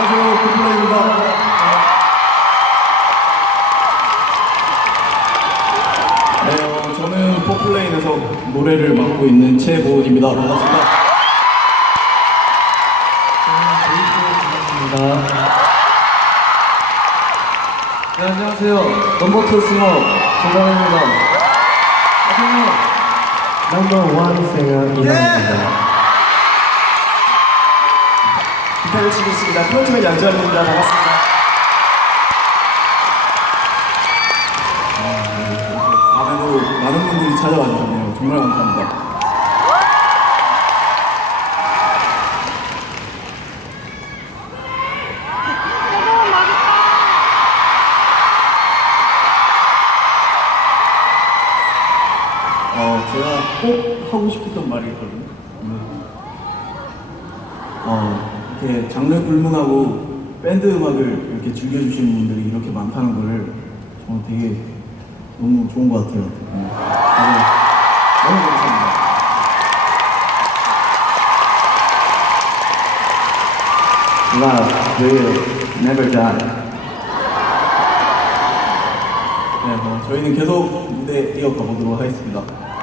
안녕하세요. 굿플레이입니다. 네, 어, 저는 포플레인에서 노래를 맡고 있는 최보은입니다. 반갑습니다. 네, 반갑습니다. 네, 안녕하세요. 넘버투 싱어 조광입니다. 안녕하세요. 넘버원 싱어 이상입니다. 네! 기타를 치고 있습니다. 프론트맨 양지환입니다. 반갑습니다. 밤에도 많은 분들이 찾아와 주셨네요. 정말 감사합니다. 어, 제가 꼭 하고 싶었던 말이 있거든요. 음. 어, 이렇게 장르 불문하고 밴드 음악을 이렇게 즐겨주시는 분들이 이렇게 많다는 거를 어, 되게 너무 좋은 것 같아요. 네. 다들 너무 감사합니다. Love will never die. 네, 뭐 저희는 계속 무대 이어가 보도록 하겠습니다.